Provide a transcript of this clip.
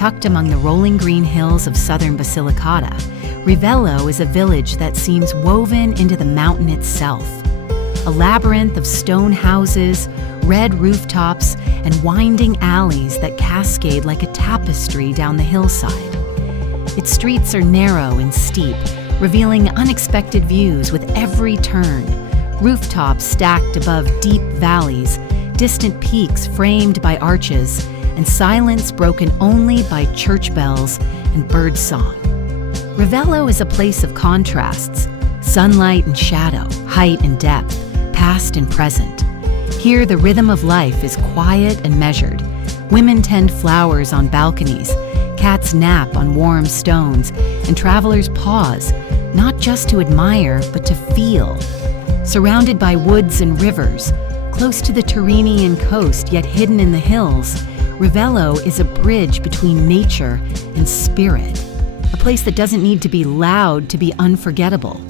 Tucked among the rolling green hills of southern Basilicata, Rivello is a village that seems woven into the mountain itself. A labyrinth of stone houses, red rooftops, and winding alleys that cascade like a tapestry down the hillside. Its streets are narrow and steep, revealing unexpected views with every turn. Rooftops stacked above deep valleys, distant peaks framed by arches, and silence broken only by church bells and birdsong. Rivello is a place of contrasts, sunlight and shadow, height and depth, past and present. Here, the rhythm of life is quiet and measured. Women tend flowers on balconies, cats nap on warm stones, and travelers pause, not just to admire, but to feel. Surrounded by woods and rivers, close to the Tyrrhenian coast yet hidden in the hills, Rivello is a bridge between nature and spirit, a place that doesn't need to be loud to be unforgettable.